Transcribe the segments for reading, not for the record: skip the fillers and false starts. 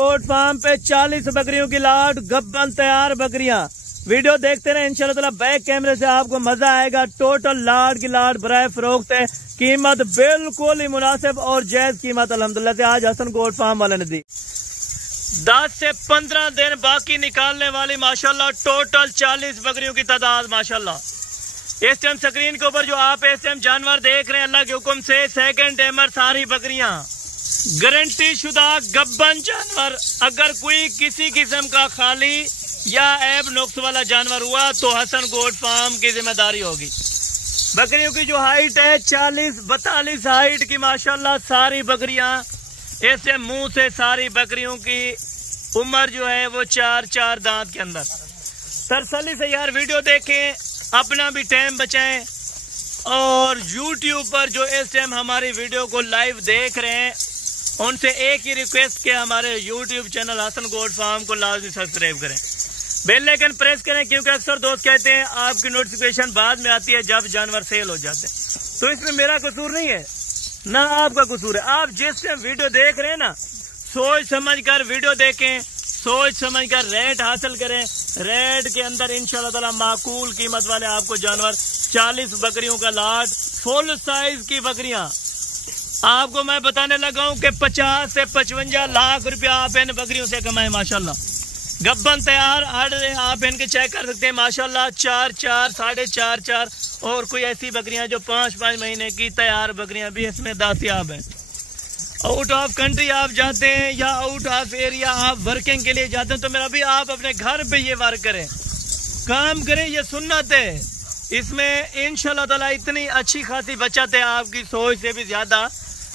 Goat farm पे 40 बकरियों की लाट, गब्बन तैयार बकरियां। वीडियो देखते रहे, इंशाल्लाह ताला बैक कैमरे से आपको मजा आएगा। टोटल लाट की लाट बराए फरोख्त है, कीमत बिल्कुल ही मुनासिब और जायज कीमत अल्हम्दुलिल्लाह से आज हसन गोट फार्म वाले ने दी। 10 से 15 दिन बाकी निकालने वाली माशाल्लाह टोटल 40 बकरियों की तादाद माशाल्लाह। इस टाइम स्क्रीन के ऊपर जो आप इस टाइम जानवर देख रहे हैं अल्लाह के हुक्म से सेकंड टाइमर सारी बकरियां गारंटी शुदा गब्बन जानवर। अगर कोई किसी किस्म का खाली या ऐब नुक्स वाला जानवर हुआ तो हसन गोट फार्म की जिम्मेदारी होगी। बकरियों की जो हाइट है 40-42 हाइट की माशाल्लाह सारी बकरियां। ऐसे मुंह से सारी बकरियों की उम्र जो है वो 4-4 दांत के अंदर। तसल्ली से यार वीडियो देखें, अपना भी टाइम बचाएं। और YouTube पर जो इस टाइम हमारी वीडियो को लाइव देख रहे हैं उनसे एक ही रिक्वेस्ट कि हमारे YouTube channel Hasan goat farm को लाजमी सब्सक्राइब करें, बेल आइकन प्रेस करें, क्योंकि अक्सर दोस्त कहते हैं आपकी नोटिफिकेशन बाद में आती है जब जानवर सेल हो जाते हैं। तो इसमें मेरा कसूर नहीं है ना आपका कसूर है। आप जिस टाइम वीडियो देख रहे हैं ना, सोच समझ कर वीडियो देखें, सोच समझ कर रेट हासिल करें। रेट के अंदर इंशाल्लाह ताला माकूल कीमत वाले आपको जानवर 40 बकरियों का लाट, फुल साइज की बकरियां आपको मैं बताने लगा हूं कि 50 से 55 लाख रुपया आप इन बकरियों से कमाए माशाल्लाह। गब्बन तैयार आप इनके चेक कर सकते हैं माशाल्लाह। 4-4, 4.5 और कोई ऐसी बकरियां जो 5-5 महीने की तैयार बकरियां भी इसमें दास्तियाब हैं। आउट ऑफ कंट्री आप जाते हैं या आउट ऑफ एरिया आप वर्किंग के लिए जाते हैं तो मेरा भी आप अपने घर पे ये वर्क करें, काम करें, ये सुन्नत है। इसमें इंशाल्लाह ताला इतनी अच्छी खासी बचत है, आपकी सोच से भी ज्यादा।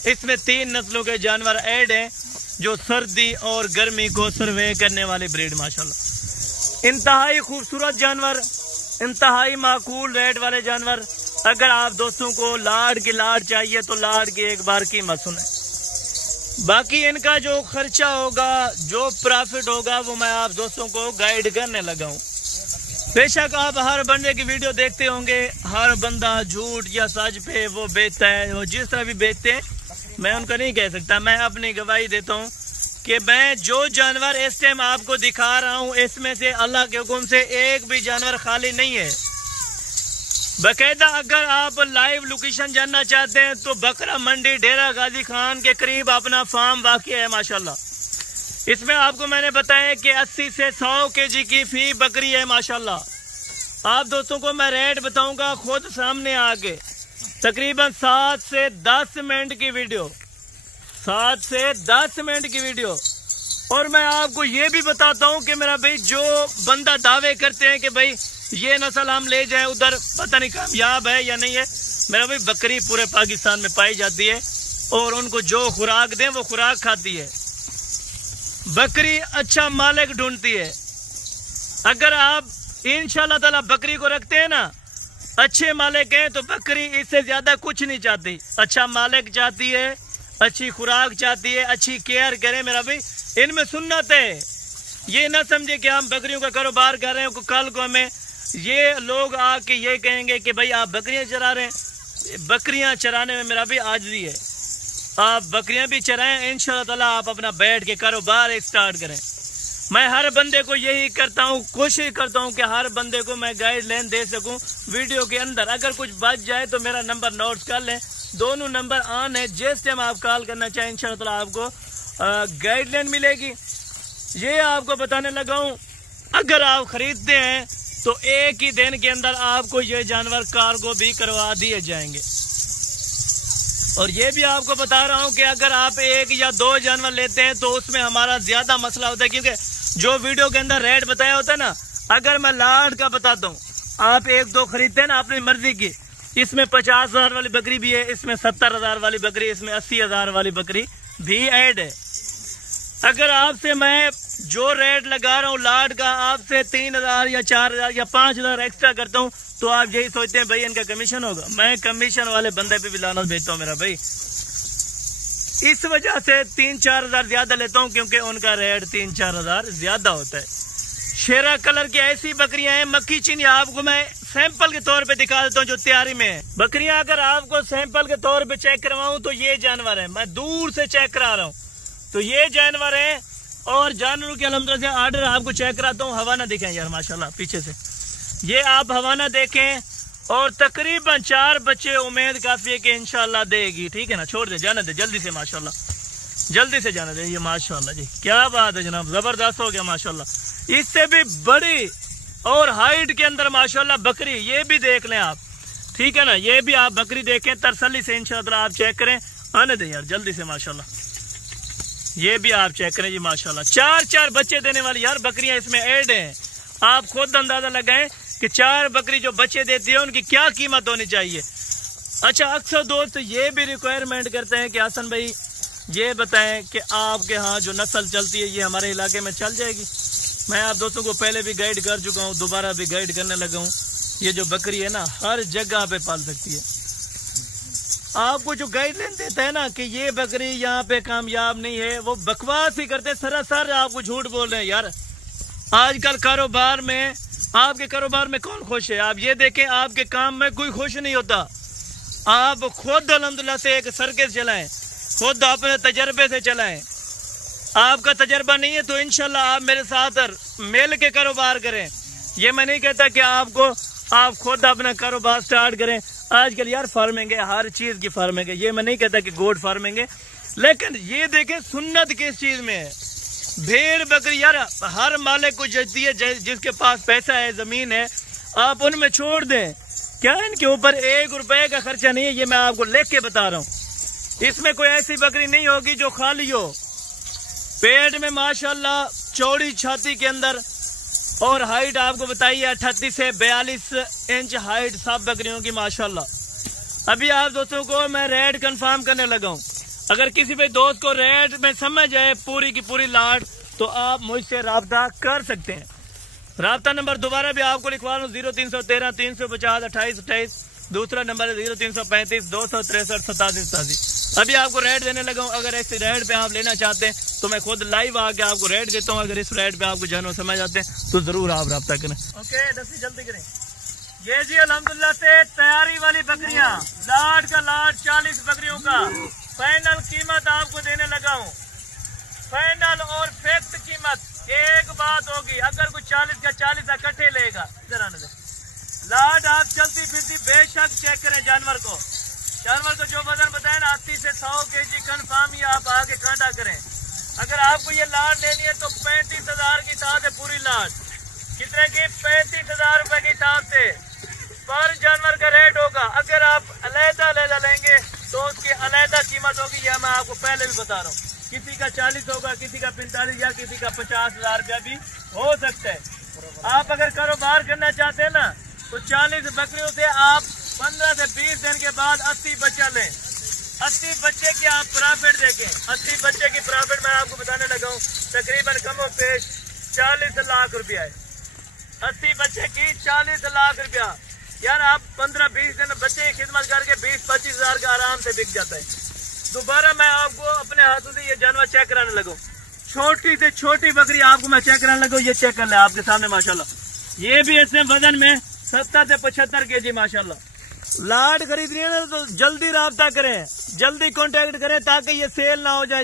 इसमें 3 नस्लों के जानवर ऐड हैं जो सर्दी और गर्मी को सर्वे करने वाली ब्रीड माशाल्लाह। इंतहाई खूबसूरत जानवर, इंतहाई माकूल रेट वाले जानवर। अगर आप दोस्तों को लाड की लाड चाहिए तो लाड की एक बार कीमत सुने। बाकी इनका जो खर्चा होगा, जो प्रॉफिट होगा, वो मैं आप दोस्तों को गाइड करने लगा हूँ। बेशक आप हर बंदे की वीडियो देखते होंगे, हर बंदा झूठ या सच पे वो बेचता है, वो जिस तरह भी बेचते हैं मैं उनका नहीं कह सकता। मैं अपनी गवाही देता हूँ कि मैं जो जानवर इस टाइम आपको दिखा रहा हूँ इसमें से अल्लाह के हुक्म से एक भी जानवर खाली नहीं है। बाकायदा अगर आप लाइव लोकेशन जानना चाहते हैं तो बकरा मंडी डेरा गाजी खान के करीब अपना फार्म वाक़या है माशाल्लाह। इसमें आपको मैंने बताया कि 80 से 100 केजी की फी बकरी है माशाल्लाह। आप दोस्तों को मैं रेट बताऊंगा खुद सामने आके। तकरीबन 7 से 10 मिनट की वीडियो, 7 से 10 मिनट की वीडियो। और मैं आपको ये भी बताता हूँ कि मेरा भाई जो बंदा दावे करते हैं कि भाई ये नस्ल हम ले जाए उधर, पता नहीं कामयाब है या नहीं है। मेरा भाई बकरी पूरे पाकिस्तान में पाई जाती है और उनको जो खुराक दें वो खुराक खाती है। बकरी अच्छा मालिक ढूंढती है। अगर आप इंशाल्लाह ताला बकरी को रखते हैं ना, अच्छे मालिक हैं तो बकरी इससे ज्यादा कुछ नहीं चाहती। अच्छा मालिक चाहती है, अच्छी खुराक चाहती है, अच्छी केयर करें। मेरा भाई इनमें सुन्नत है। ये ना समझे कि हम बकरियों का कारोबार कर रहे हैं, कल को हमें ये लोग आके ये कहेंगे कि भाई आप बकरियां चरा रहे हैं। बकरियां चराने में मेरा भी आजिज़ी है। आप बकरियां भी चराएं, इंशाल्लाह ताला आप अपना बैठ के कारोबार स्टार्ट करें। मैं हर बंदे को यही करता हूं, कोशिश करता हूं कि हर बंदे को मैं गाइडलाइन दे सकूं वीडियो के अंदर। अगर कुछ बच जाए तो मेरा नंबर नोट कर लें, दोनों नंबर ऑन है। जिस टाइम आप कॉल करना चाहें इंशाल्लाह ताला आपको गाइडलाइन मिलेगी। ये आपको बताने लगा हूं, अगर आप खरीदते हैं तो एक ही दिन के अंदर आपको ये जानवर कार्गो भी करवा दिए जाएंगे। और ये भी आपको बता रहा हूं कि अगर आप 1 या 2 जानवर लेते हैं तो उसमें हमारा ज्यादा मसला होता है, क्योंकि जो वीडियो के अंदर रेट बताया होता है ना, अगर मैं लाड का बताता हूँ, आप 1-2 खरीदते हैं ना अपनी मर्जी की, इसमें 50,000 वाली बकरी भी है, इसमें 70,000 वाली बकरी, इसमें 80,000 वाली बकरी भी ऐड है। अगर आपसे मैं जो रेट लगा रहा हूँ लाड का, आपसे 3,000 या 4,000 या 5,000 एक्स्ट्रा करता हूँ तो आप यही सोचते हैं भाई इनका कमीशन होगा। मैं कमीशन वाले बंदे पे भी लानत भेजता हूँ मेरा भाई। इस वजह से 3-4 हजार ज्यादा लेता हूँ क्योंकि उनका रेट 3-4 हजार ज्यादा होता है। शेरा कलर की ऐसी बकरियां हैं, मक्खी चीनी आपको मैं सैंपल के तौर पे दिखा देता हूँ जो तैयारी में है। बकरियां अगर आपको सैंपल के तौर पे चेक करवाऊं तो ये जानवर है, मैं दूर से चेक करा रहा हूँ। तो ये जानवर है और जानवरों के अल्हम्दुलिल्लाह से आर्डर आपको चेक कराता हूँ। हवाना देखें यार माशाल्लाह पीछे से, ये आप हवाना देखें। और तकरीबन 4 बच्चे उम्मीद काफी है कि इंशाल्लाह देगी। ठीक है ना, छोड़ दे, जाने दे जल्दी से माशाल्लाह, जल्दी से जाने दे। ये माशाल्लाह जी क्या बात है जनाब, जबरदस्त हो गया माशाल्लाह। इससे भी बड़ी और हाइट के अंदर माशाल्लाह बकरी, ये भी देख लें आप। ठीक है ना, ये भी आप बकरी देखें तसल्ली से इंशाल्लाह, आप चेक करें। आने दें यार जल्दी से माशाल्लाह, ये भी आप चेक करें जी माशाल्लाह। 4 बच्चे देने वाली यार बकरियां इसमें ऐड हैं। आप खुद अंदाजा लगाएं कि 4 बकरी जो बच्चे देती है उनकी क्या कीमत होनी चाहिए। अच्छा, अक्सर दोस्त ये भी रिक्वायरमेंट करते हैं कि हसन भाई ये बताएं कि आपके यहाँ जो नस्ल चलती है ये हमारे इलाके में चल जाएगी। मैं आप दोस्तों को पहले भी गाइड कर चुका हूँ, दोबारा भी गाइड करने लगा हूँ। ये जो बकरी है ना हर जगह पे पाल सकती है। आपको जो गाइडलाइन देता है ना कि ये बकरी यहाँ पे कामयाब नहीं है, वो बकवास ही करते, सरासर आपको झूठ बोल रहे हैं यार। आजकल कारोबार में, आपके कारोबार में कौन खुश है? आप ये देखें, आपके काम में कोई खुश नहीं होता। आप खुद अल्हम्दुलिल्लाह से एक सर्कस चलाएं, खुद अपने तजर्बे से चलाएं। आपका तजर्बा नहीं है तो इंशाल्लाह आप मेरे साथ मिल के कारोबार करें। ये मैं नहीं कहता कि आप खुद अपना कारोबार स्टार्ट करें। आजकल यार फार्मिंग है, हर चीज की फार्मिंग है। ये मैं नहीं कहता कि गोट फार्मिंग है, लेकिन ये देखें सुन्नत किस चीज में है। भेड़ बकरी यार हर मालिक को जचती है, जिसके पास पैसा है, जमीन है, आप उनमें छोड़ दें। क्या इनके ऊपर 1 रुपए का खर्चा नहीं है, ये मैं आपको लिख के बता रहा हूँ। इसमें कोई ऐसी बकरी नहीं होगी जो खाली हो। पेट में माशाल्लाह चौड़ी छाती के अंदर, और हाइट आपको बताइए 38 से 42 इंच हाइट सब बकरियों की माशाल्लाह। अभी आप दोस्तों को मैं रेट कंफर्म करने लगा हूँ। अगर किसी भी दोस्त को रेट में समझ आए पूरी की पूरी लाट, तो आप मुझसे रब्ता कर सकते हैं। रब्ता नंबर दोबारा भी आपको लिखवा रहा हूँ, 0313 350 28 28। दूसरा नंबर है 0335 263 87 87। अभी आपको रेट देने लगा हूँ। अगर ऐसे रेट पे आप लेना चाहते हैं तो मैं खुद लाइव आके आपको रेट देता हूँ। अगर इस रेट पे आपको जानवर समझ आते हैं तो जरूर आप रब्ता करें। ओके, दस्ती जल्दी करें। ये जी अल्हम्दुलिल्लाह से तैयारी वाली बकरियां, लाट का लाट 40 बकरियों का फाइनल कीमत आपको देने लगा हूँ। फाइनल और फिक्स कीमत एक बात होगी, अगर कोई 40 का 40 इकट्ठे लेगा। जरा लाट आप चलती फिरती बेशक चेक करें जानवर को जो वजन बताए ना 80 से 100 kg कन्फर्म ही आप आगे कांटा करें। अगर आपको ये लाट लेनी है तो 35,000 की साथ है पूरी लाट। कितने की? 35,000 रुपए की साथ से पर जानवर का रेट होगा। अगर आप अलग लेंगे तो उसकी अलग कीमत होगी, यह मैं आपको पहले भी बता रहा हूँ। किसी का 40 होगा, किसी का 45 या किसी का 50,000 रुपया भी हो सकता है। आप अगर कारोबार करना चाहते हैं ना तो 40 बकरियों से आप 15 से 20 दिन के बाद 80 बच्चा लें। 80 बच्चे की आप प्रॉफिट देखें। 80 बच्चे की प्रॉफिट मैं आपको बताने लगा हूँ, तकरीबन कम और पेश 40 लाख रुपया है। 80 बच्चे की 40 लाख रुपया। यार आप 15-20 दिन बच्चे की खिदमत करके 20-25 हजार का आराम से बिक जाता है। दोबारा मैं आपको अपने हाथों से ये जानवर चेक कराने लगा। छोटी से छोटी बकरी आपको मैं चेक कराने लगा। ये चेक कर ले आपके सामने माशाल्लाह। ये भी इसमें वजन में 70 से 75 kg माशाल्लाह। लाट खरीदनी है ना तो जल्दी राब्ता करें, जल्दी कांटेक्ट करें ताकि ये सेल ना हो जाए।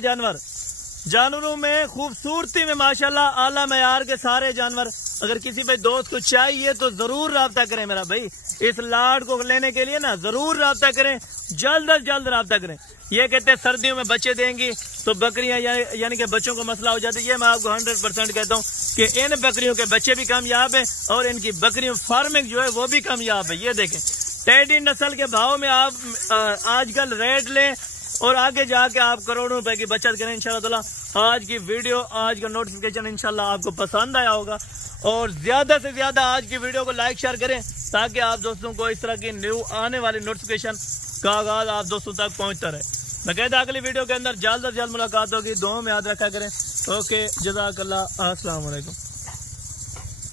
जानवरों में खूबसूरती में माशाल्लाह आला मयार के सारे जानवर। अगर किसी भाई दोस्त को चाहिए तो जरूर राब्ता करें मेरा भाई। इस लाट को लेने के लिए ना जरूर राब्ता करें, जल्द अज जल्द राब्ता करें। ये कहते हैं सर्दियों में बच्चे देंगी तो बकरियां यानी कि बच्चों को मसला हो जाता है। ये मैं आपको 100% कहता हूँ कि इन बकरियों के बच्चे भी कामयाब है और इनकी बकरियों फार्मिंग जो है वो भी कामयाब है। ये देखें टेडी नस्ल के भाव में आप आजकल रेट लें और आगे जाके आप करोड़ों रुपए की बचत करें इंशाल्लाह ताला। आज की वीडियो, आज का नोटिफिकेशन इंशाल्लाह आपको पसंद आया होगा और ज्यादा से ज्यादा आज की वीडियो को लाइक शेयर करें ताकि आप दोस्तों को इस तरह की न्यू आने वाली नोटिफिकेशन का आगाज आप दोस्तों तक पहुंचता रहे। मैं कहता अगली वीडियो के अंदर जल्द से जल्द मुलाकात होगी। दुआ में याद रखा करें। ओके, जज़ाकल्लाह, अस्सलाम वालेकुम।